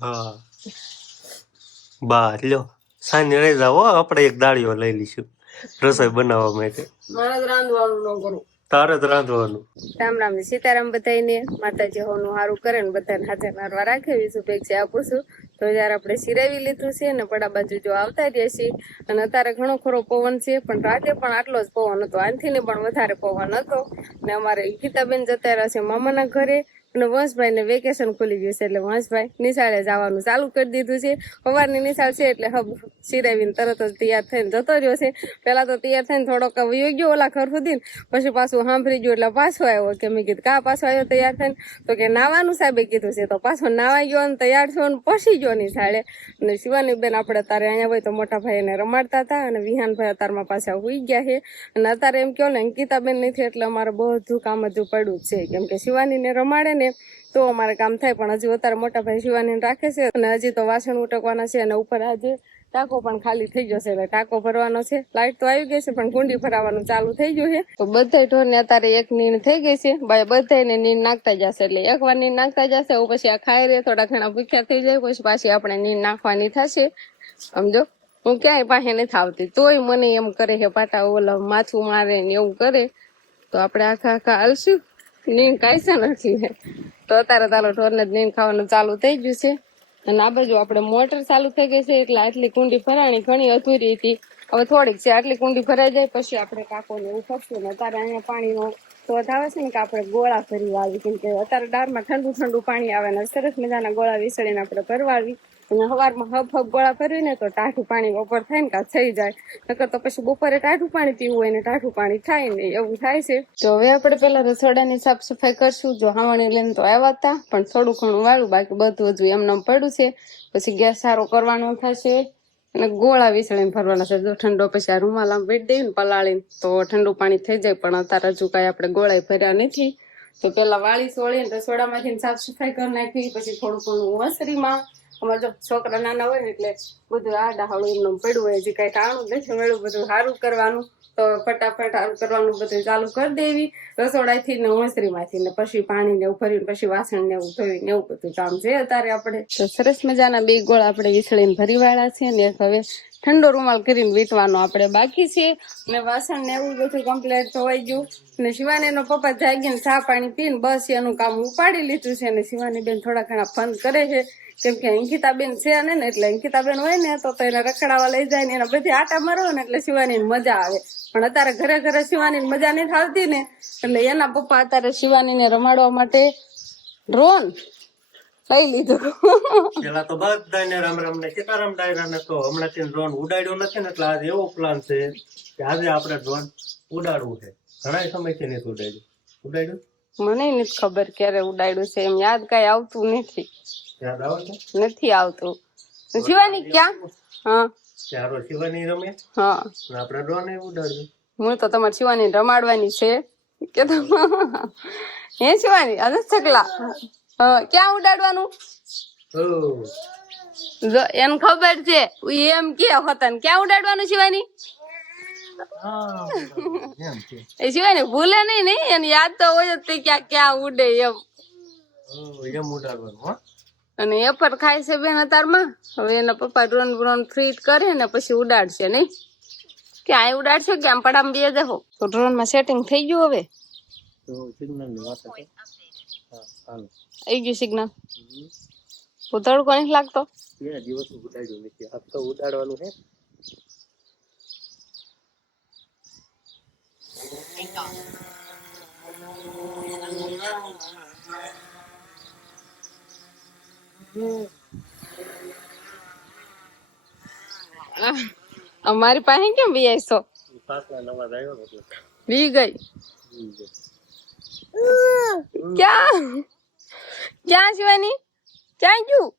હા બા લ્યો સાંજે રહી જાવ આપણે એક દાળીઓ લઈ લઈશું રસોઈ બનાવવા માટે તારે જ રાંધવાનું રામ રામ સીતારામ બધાને માતાજી હોનું સારું કરે ને બધાને હાજર નારવા રાખે એવી શુભેચ્છા આપું છું તો જયારે આપણે સિરાવી લીધું છે ને પડા બાજુ જો આવતા રહ્યા છીએ અને અત્યારે ઘણો ખરો પવન છે પણ રાતે પણ આટલો જ પવન હતો આનથી ને પણ વધારે પવન હતો ને અમારે ગીતાબેન જતા રહ્યા છે મામાના ઘરે અને વંશભાઈ ને વેકેશન ખુલી ગયું છે એટલે વંશભાઈ નિશાળે જવાનું ચાલુ કરી દીધું છે સવારની નિશાળ છે એટલે હબ સિરાવીને તરત જ તૈયાર થઈને જતો રહ્યો છે પેલા તો તૈયાર થઈને થોડોક વયો ગયો ઓલા ઘર સુધી પછી પાછું સાંભળી ગયો એટલે પાછો આવ્યો કે મેં કીધું કા પાછો આવ્યો તૈયાર થઈને તો કે નાવાનું સાહેબે કીધું છે તો પાછો નાવા ગયો અને તૈયાર થયો ને પછી ગયો નિશાળે અને શિવાની બેન આપણે તારે અહીંયા હોય તો મોટા ભાઈ એને રમાડતા હતા અને વિહાનભાઈ અતારમાં પાછા હુઈ ગયા છે અને અત્યારે એમ કહો ને અંકિતાબેન નથી એટલે અમારે બધું કામ હજુ પડ્યું જ છે કેમ કે શિવાનીને રમાડે ને તો અમારે કામ થાય પણ હજુ અત્યારે મોટા ભાઈ શિવાનીને રાખે છે અને હજી તો વાસણ ઉટકવાના છે અને ઉપર આજે ટાંકો પણ ખાલી થઈ જશે એટલે ટાંકો ભરવાનો છે લાઈટ તો આવી ગઈ છે પણ કુંડી ભરાવાનું ચાલુ થઈ ગયું છે તો બધા ઢોરને અત્યારે એક નીણ થઈ ગઈ છે ભાઈ બધાને નીણ નાખતા જશે એટલે એકવાર નીણ નાખતા જશે પછી આ ખાઈ રે થોડા ઘણા ભૂખ્યા થઈ જાય પછી પાછી આપણે નીણ નાખવાની થશે સમજો હું ક્યાંય પાસે નથી આવતી તોય મને એમ કરે કે પાટા ઓલા માથું મારે ને એવું કરે તો આપણે આખા હાલશું નીણ કાંઈ નથી તો અત્યારે તારો ઢોરને નીણ ખાવાનું ચાલુ થઈ ગયું છે અને આ બાજુ આપણે મોટર ચાલુ થઈ ગઈ છે એટલે આટલી કુંડી ભરાણી ઘણી અધૂરી હતી હવે થોડીક છે આટલી કુંડી ભરાઈ જાય પછી આપણે કાકોને એવું કરશું ને અત્યારે અહીંયા પાણીનો ધોધ આવે છે ને કે આપણે ગોળા ભરી વાવી કેમ કે અત્યારે દાળમાં ઠંડુ પાણી આવે ને સરસ મજાના ગોળા વિસળીને આપણે ભરવાવી અને સવારમાં હબ ગોળા ભરવી ને તો ટાઢું પાણી બપોર થાય ને કા થઈ જાય નકર તો પછી બપોરે ટાઢું પાણી પીવું હોય ને ટાઢું પાણી થાય ને એવું થાય છે તો હવે આપણે પેલા રસોડાની સાફ સફાઈ કરશું જો હાવણી લઈને તો આવ્યા હતા પણ થોડું ઘણું વાળું બાકી બધું હજુ એમને પડ્યું છે પછી ગેસ સારો કરવાનો થશે અને ગોળા વિસળીને ભરવાના છે જો ઠંડો પછી આ રૂમાલ આમ વેઠ દઈએ ને પલાળીને તો ઠંડુ પાણી થઈ જાય પણ અત્યારે હજુ કાંઈ આપણે ગોળા ભર્યા નથી તો પેલા વાળી સોળીને રસોડામાંથી સાફ સફાઈ કરી નાખી પછી થોડું ઘણું વસરીમાં અમારે જો છોકરા નાના હોય ને એટલે બધું આ ડાહળું એમનું પડ્યું હોય હજી કઈ ટાણું નથી મેળવું બધું સારું કરવાનું તો ફટાફટ સારું કરવાનું બધું ચાલુ કરી દેવી રસોડાથી ને ઓસરીમાંથી ને પછી પાણી ને એવું ભરીને પછી વાસણ ને એવું ધોઈને એવું બધું કામ છે અત્યારે આપણે તો સરસ મજાના બે ગોળ આપણે વિસળીને ભરી વાળા છે ને હવે ઠંડો રૂમાલ કરીને વીટવાનો આપણે બાકી છે ને વાસણ ને એવું બધું કમ્પ્લીટ ધોવાઈ ગયું ને શિવાની નો પપ્પા જાગીને ચા પાણી પીને બસ એનું કામ ઉપાડી લીધું છે ને શિવાની બેન થોડા ઘણા ફન કરે છે કેમ કે અંકિતાબેન છે ને એટલે અંકિતાબેન હોય ને તો એને રખડાવા લઈ જાય ને એના બધી આટા મારો ને એટલે શિવાની મજા આવે પણ અત્યારે ઘરે ઘરે શિવાની મજા નથી આવતી ને એટલે એના પપ્પા અત્યારે શિવાની ને રમાડવા માટે ડ્રોન લઈ લીધું પેલા તો બધાને રામ રામ ને સીતારામ ડાયરા ને તો હમણાં ડ્રોન ઉડાડ્યો નથી ને એટલે આજે એવો પ્લાન છે કે આજે આપણે ડ્રોન ઉડાડવું છે ઘણા સમયથી નથી ઉડાડ્યું મને નથી ખબર ક્યારે ઉડાડ્યું છે એમ યાદ કઈ આવતું નથી યાદ આવે છે નથી આવતું શિવાની ક્યાં હા ચારો શિવાની રમે હા આપણે ડ્રોન ઉડાડ્યું હું તો તમારે શિવાની રમાડવાની છે કે હે શિવાની અરે સકલા ક્યાં ઉડાડવાનું એમ ખબર છે એમ કે હોતા ને ક્યાં ઉડાડવાનું શિવાની એ શિવાની ભૂલે નહીં એને યાદ તો હોય જ ક્યાં ક્યાં ઉડે એમ ઉડાડવાનું અને એ પણ ખાય છે બેન અતારમાં હવે એના પપ્પા ડ્રોન ફ્રીટ કરે ને પછી ઉડાડશે નહીં ક્યાં ઉડાડશે કે આમ પડામાં બે જાઓ તો ડ્રોન માં સેટિંગ થઈ ગયું હવે આવી ગયું સિગ્નલ તો તડકો નથી લાગતો દિવસ ઉડાડ્યું નથી આ તો ઉડાડવાનું છે અમારી પાસે કેમ વીઆઈસો વી ગઈ ક્યાં ક્યાં શિવાની ક્યાં ગયું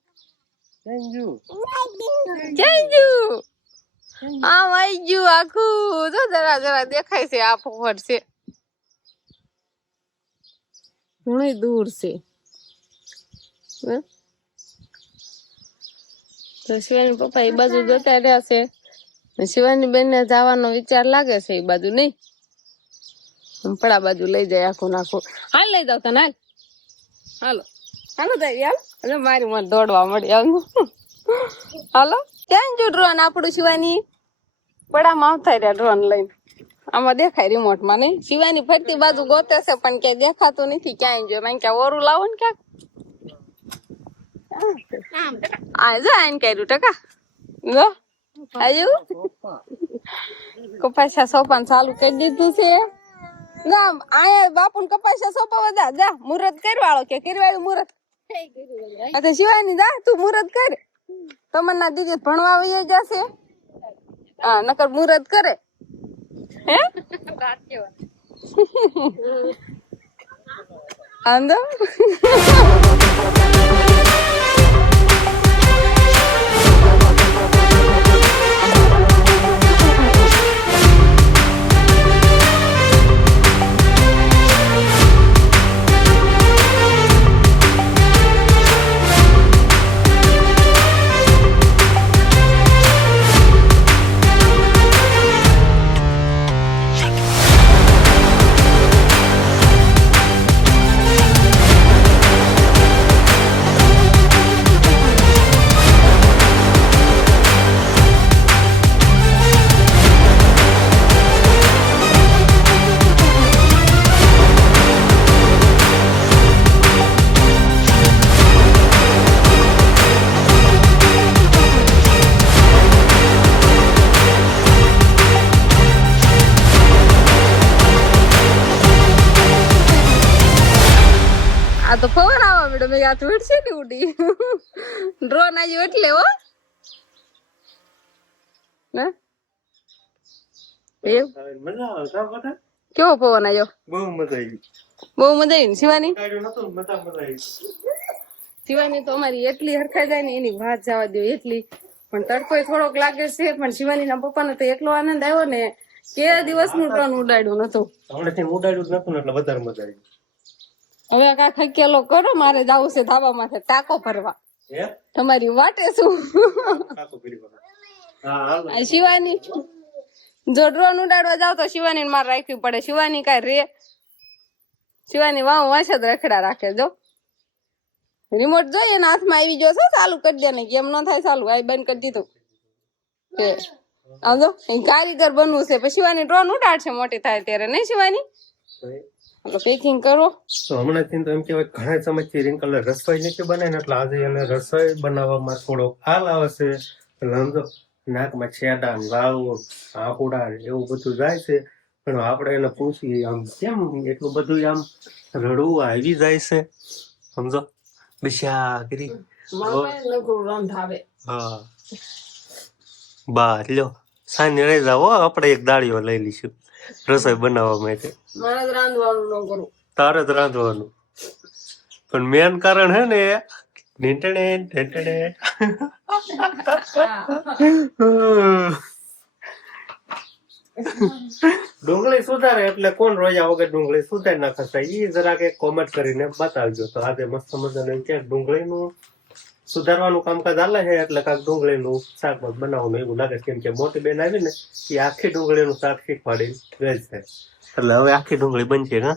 આમ આવી ગયું આખું જો જરા દેખાય છે આ ફોફર છે ઘણી દૂર છે તો શિવાની પપ્પા એ બાજુ જતા રહ્યા છે શિવાની બેન ને જવાનો વિચાર લાગે છે એ બાજુ નહીં પડા બાજુ લઈ જાય આખું નાખું હાલ લઈ જાવ તને હાલો હાલો જાય યાર એટલે મારી મને દોડવા મળી આમ હાલો ક્યાં જો ડ્રોન આપણું શિવાની બડામાં આવતા રહ્યા ડ્રોન લઈને આમાં દેખાય રિમોટ માં નહીં શિવાની ફરતી બાજુ ગોતે છે પણ ક્યાંય દેખાતું નથી ક્યાંય જો મેં ક્યાં ઓરું લાવો ને ક્યાંક આ જો આઈને કર્યું ટકા જો આયુ કપાસિયા સોપાન ચાલુ કરી દીધું છે ના આયા બાપુ ને કપાસિયા સોપાવા જા મુહૂર્ત કરવાળો કે કરવાળું મુહૂર્ત અચ્છા શિવાની જા તું મુહૂર્ત કર તમન્ના દીદી ભણવા આવી જશે હા નકર મુહૂર્ત કરે હે આંદો આ તો પવન આવવા મળ્યો મેં આ તો ઉડશે ને ઉડી ડ્રોન આવ્યું એટલે હો ને મજા આવે કા બધા કેવો પવન આવ્યો બહુ મજા આવી બહુ મજા આવી ને શિવાની ઉડાડ્યું નતું મજા આવી શિવાની તો અમારી એટલી હરખાઈ જાય ને એની વાત જવા દો એટલી પણ તડકો થોડોક લાગે છે પણ શિવાની ના પપ્પાને તો એટલો આનંદ આવ્યો ને કે દિવસનું ડ્રોન ઉડાડ્યું નતું હમણાં ઉડાડ્યું જ નતું ને એટલે વધારે મજા આવી હવે કા ખકેલો કરો મારે જવું છે ધાબા માથે ટાકો ભરવા હે તમારી વાટે શું કાકો કરી બકા હા હાલ આ શિવાની જો ડ્રોન ઉડાડવા જાવ તો શિવાની ને મારે રાખવી પડે શિવાની કઈ રે શિવાની વાંચ જ રખડા રાખે જો રિમોટ જોઈએ એના હાથમાં આવી ગયો છે ચાલુ કરી દે ને કેમ ન થાય ચાલુ આ બંધ કરી દીધું કે આજો કારીગર બનવું છે પછી શિવાની ડ્રોન ઉડાડશે મોટી થાય ત્યારે નહીં શિવાની પેકિંગ કરો તો હમણાંથી તો એમ કહેવાય ઘણા સમયથી રિંકલ રસોઈ નથી બનાવી ને એટલે આજે એને રસોઈ બનાવવામાં થોડો હાલ આવે છે એટલે સમજો નાકમાં છેડા વાળું આંકુડા એવું બધું જાય છે પણ આપણે એને પૂછીએ આમ કેમ એટલું બધું આમ રડવું આવી જાય છે સમજો બિશાકરી હા બા લ્યો સાંજે રહી જાવ આપણે એક દાળીઓ લઈ લઈશું રસોઈ બનાવવા માટે મારે જ રાંધવાનું ન કરું તારે જ રાંધવાનું પણ મેન કારણ હે ને ઢીંટણે ઢીંટણે ડુંગળી સુધારે એટલે કોણ રોયા વગર ડુંગળી સુધારી નાખશે ઈ જરાક એક કોમેન્ટ કરીને બતાવજો તો આજે મસ્ત મજાનું કે ડુંગળીનું સુધારવાનું કામકાજ હાલે છે એટલે કાંક ડુંગળીનું શાક બનાવવાનું એવું લાગે કેમ કે મોટી બેન આવી ને એ આખી ડુંગળીનું શાક શીખવાડી ગઈ છે એટલે હવે આખી ડુંગળી બનશે હા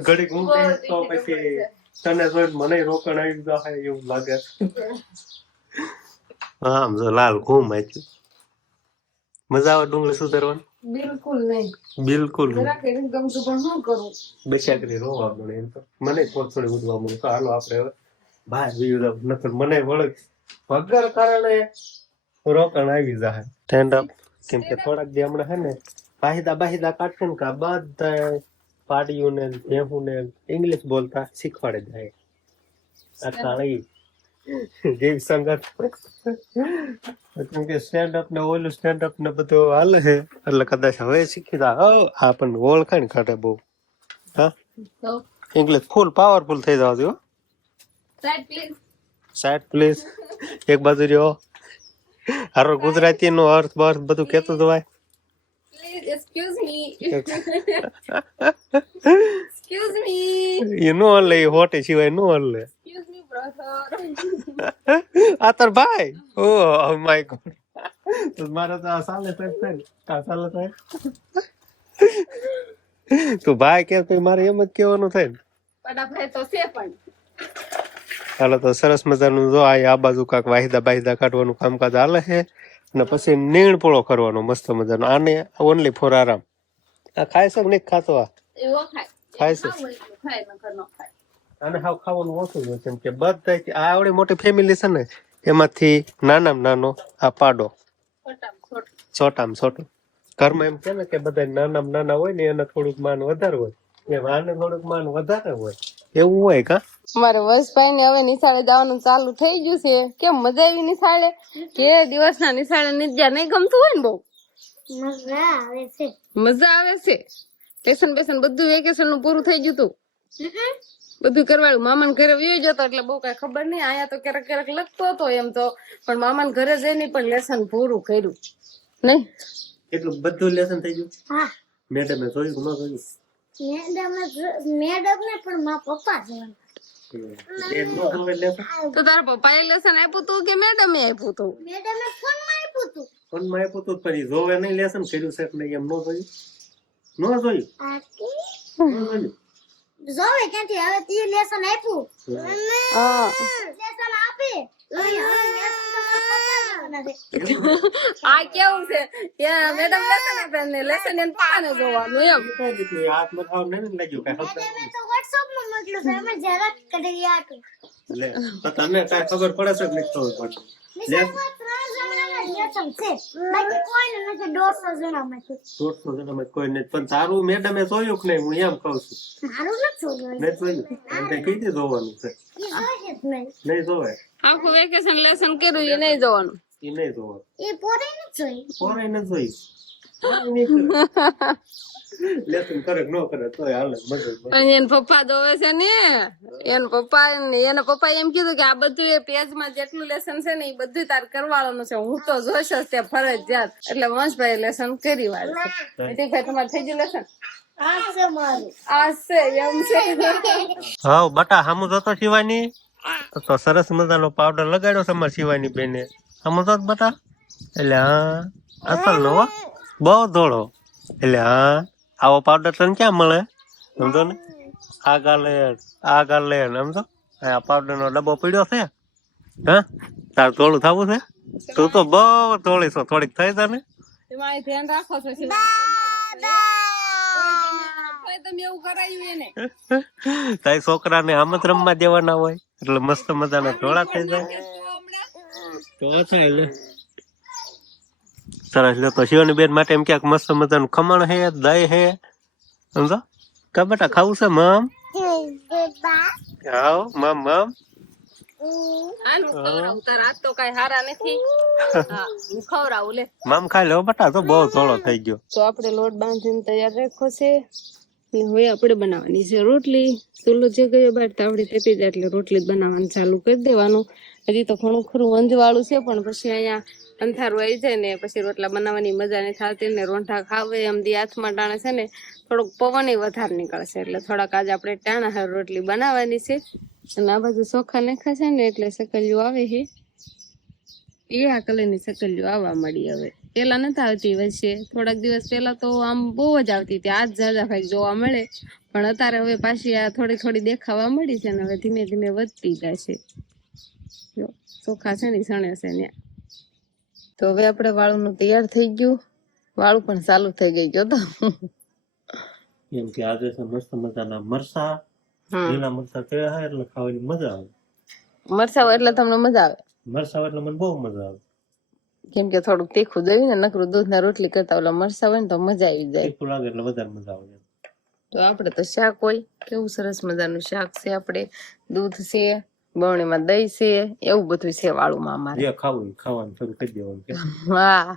ઘડી ઘૂમતી તો પછી તને જોઈને મને રોકણ આવી જાય એવું લાગે આમ જો લાલ ઘૂમ આવી મજા આવે ડુંગળી સુધારવાની બિલકુલ નહીં બિલકુલ જરાક એને ગમતું પણ શું કરું બેસાકરી રોવા મળે એમ તો મને થોડી થોડી ઉઠવા મળે તો હાલો આપણે હવે બહાર વિયું નકર મને વળગ વગર કારણે રોકણ આવી જાય સ્ટેન્ડ અપ કેમ કે થોડાક દી હમણાં હે ને બાહિદા કાઢશે ને કા બધા પાડીયું ને ભેહું ને ઇંગ્લિશ બોલતા શીખવાડે જાય આ કાળી જેવી સંગત કેમ કે સ્ટેન્ડ અપ ને ઓલું સ્ટેન્ડ અપ ને બધું હાલે છે એટલે કદાચ હવે શીખી જા આ પણ ઓળખાણ કાઢે બહુ હા તો ઇંગ્લિશ ફૂલ પાવરફુલ થઈ જવા દો સાઈડ પ્લીઝ એક બાજુ રહ્યો હારો ગુજરાતી નો અર્થ બર્થ બધું કેતું તો ભાઈ પ્લીઝ એક્સક્યુઝ મી એ નો લે હોટે સિવાય નો લે એક્સક્યુઝ મી બ્રધર આ તાર ભાઈ ઓ માય ગોડ મારે તો આ સાલે સાહેબ થાય આ સાલે સાહેબ તું ભાઈ કે તો મારે એમ જ કહેવાનું થાય ને પડાભાઈ તો છે પણ હાલો તો સરસ મજાનું જો આ બાજુ કાંક વાહિદા બાહિદા કાઢવાનું કામકાજ હાલે છે અને પછી નીણપોળો કરવાનો મસ્ત મજાનો. આને ઓનલી ફોર આરામ. આ ખાય છે કે નહીં ખાતો? એવો ખાય ખાય છે. ખાય નકર ન ખાય. આને હાવ ખાવાનું ઓછું હોય કેમ કે બધા આ આવડી મોટી ફેમિલી છે ને એમાંથી નાનામાં નાનો આ પાડો છોટામાં છોટો. ઘરમાં એમ છે ને કે બધા નાનામાં નાના હોય ને એને થોડુંક માન વધારે હોય, એમ આને થોડુંક માન વધારે હોય, એવું હોય કા? મારે વસભાઈ ને હવે નિશાળે જવાનું ચાલુ થઈ ગયું છે. કેમ મજા આવી નિશાળે? કે દિવસના નિશાળે નિત્યા નહીં ગમતું હોય ને બહુ મજા આવે છે. લેસન બેસન બધું વેકેશન નું પૂરું થઈ ગયું તું, બધું કરવાયું. મામાને ઘરે વયો જતો એટલે બહુ કઈ ખબર નહીં. આયા તો ક્યારેક ક્યારેક લખતો હતો એમ તો, પણ મામાને ઘરે જઈને પણ લેસન પૂરું કર્યું નહીં. એટલું બધું લેસન થઈ ગયું? હા મેડમે જોયું કે ન જોયું? મેડમ ને પણ મારા પપ્પા જોવાનું. તો તારા પપ્પાએ લેસન આપ્યું તું કે મેડમે આપ્યું તું? મેડમે ફોન માં આપ્યું હતું. ફોનમાં આપ્યું તું પણ ઈ જોવે નહીં લેસન કર્યું છે કે નહીં એમ ન જોયું? ન જોયું? જોવે ક્યાંથી? હવે તી લેસન આપ્યું. હા લેસન આપે તો હવે લેસન તો મારા પપ્પા જોવાના છે. આ કેવું છે કે મેડમ લેસન આપે ને લેસન એને પપ્પાને જોવાનું એમ. હાથમાં ખાવ નહીં લાગ્યું કઈ મેડમે તો WhatsApp માં મોકલ્યું છે. અમે જરાક કરી આપ્યું. લે તો તને કઈ ખબર પડે છે કે નહીં ખબર પડે? નિશાળમાં 3 જણાના લેસન છે, બાકી કોઈને નથી. 150 જણામાં છે. 150 જણામાં કોઈ નહીં. પણ તારું મેડમે જોયું કે નહીં હું એમ કહું છું? મારું નથી જોયું. નહીં જોયું? એમ કઈ કીધું જોવાનું છે? એ જોશે જ નહીં. નહીં જોવાય. આખું વેકેશન લેસન કર્યું એ નહીં જોવાનું. એ નહીં જોવાનું. એ પોરે નથી જોયું. પોરે નથી જોયું. પોરે નહીં કરે. લેસન કરે કે ન કરે તોય હાલે મજા. પણ એના પપ્પા દોવે છે ને, એના પપ્પા એમ કીધું કે આ બધું એ પેજમાં જેટલું લેસન છે ને એ બધું તાર કરવાનું છે. હું તો જોઈશ જ તે ફરજિયાત. એટલે વંશભાઈ લેસન કરી વાળશે. ભાઈ તમારે થઈ ગયું લેસન? આ છે મારું. આ છે એમ છે. હા બટા હામુ જોતો શિવાની તો સરસ મજાનો પાવડર લગાડ્યો છે અમારી શિવાની બેને. હામુ જોત બટા? એટલે હા અસલ નો હો, બહુ ધોળો. એટલે હા આવો પાવડર તને ક્યાં મળે સમજો ને? આ ગાલે સમજો આ પાવડર નો ડબ્બો પડ્યો છે. હા તાર ધોળું થવું છે? તું તો બહુ ધોળી છો. થોડીક થઈ જા ને. એમાં ધ્યાન રાખો છો. તમે એવું કરાયું એને? તારી છોકરાને આમ જ રમવા દેવાના હોય એટલે મસ્ત મજાના ધોળા થઈ જાય તો થાય લે. સરસ લે તો શિવાની બેન માટે એમ ક્યાંક મસ્ત મજાનું ખમણ હે, દહીં હે સમજો. કા બેટા ખાવું છે મમ? આવો મમ મમ. રાત તો કઈ હારા નથી. હા હું ખવડાવું લે. મમ ખાઈ લે બેટા તો બહુ ધોળો થઈ ગયો. તો આપણે લોટ બાંધીને તૈયાર રાખ્યો છે. હવે આપણે બનાવવાની છે રોટલી. ચૂલો જે ગયો બાર તાવડી તપી જાય એટલે રોટલી બનાવવાનું ચાલુ કરી દેવાનું. હજી તો ઘણું ખરું અંજવાળું છે પણ પછી અહીંયા અંધારું આવી જાય ને પછી રોટલા બનાવવાની મજા નહીં થતી ને રોંઠા ખાવે એમ દી હાથમાં ટાણે છે ને થોડોક પવન વધારે નીકળશે એટલે થોડાક આજે આપણે ટાણા હાર રોટલી બનાવવાની છે. અને આ બાજુ ચોખા નાખા છે ને એટલે સકલિયું આવે છે. એ આ કલરની સકલિયું આવવા મળી હવે. પેલા નથી આવતી વચ્ચે થોડાક દિવસ પેલા તો આમ બહુ જ આવતી હતી. આજ ઝાઝા ભાઈ જોવા મળે પણ અત્યારે હવે પાછી આ થોડી થોડી દેખાવા મળી છે ને હવે ધીમે ધીમે વધતી જાય છે. ચોખા છે ને સણે છે ને. તો હવે આપણે વાળું નું તૈયાર થઈ ગયું. વાળું પણ ચાલુ થઈ ગઈ તો એમ કે આજે છે મસ્ત મજાના મરસા, લીલા મરસા કયા હોય એટલે ખાવાની મજા આવે. મરચાં એટલે તમને મજા આવે? મરસા એટલે મને બહુ મજા આવે. કેમ કે થોડુંક તીખું દઈ ને નકરું દૂધ ના રોટલી કરતા ઓલા મરચાં હોય ને તો મજા આવી જાય. તીખું લાગે એટલે વધારે મજા આવે. તો આપણે તો શાક હોય કેવું સરસ મજાનું શાક છે. આપણે દૂધ છે, બવણીમાં દહીં છે, એવું બધું છે વાળુમાં અમારે. જે ખાવું ખાવાનું શરૂ કરી દેવાનું. હા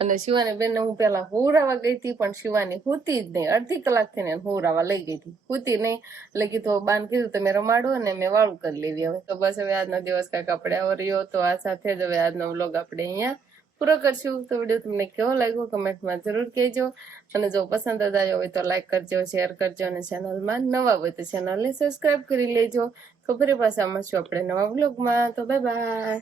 અને શિવાની બેન હું પેલા હુરાવા ગઈ હતી પણ શિવાની હુતી જ નહીં. અડધી કલાક થી ને હુરાવા લઈ ગઈ હતી, હુતી નહીં એટલે કીધું બાન કીધું તમે રમાડો ને મેં વાળું કરી લેવી. હવે તો બસ હવે આજનો દિવસ કાંઈક આપણે આવ્યો તો આ સાથે જ હવે આજનો વ્લોગ આપણે અહીંયા પૂરો કરશું. તો વિડીયો તમને કેવો લાગ્યો કમેન્ટમાં જરૂર કહેજો અને જો પસંદ જ આવ્યો હોય તો લાઈક કરજો, શેર કરજો અને ચેનલમાં નવા હોય તો ચેનલને સબસ્ક્રાઈબ કરી લેજો. તો ફરી પાછા મળશું આપણે નવા વ્લોગમાં. તો બાય બાય.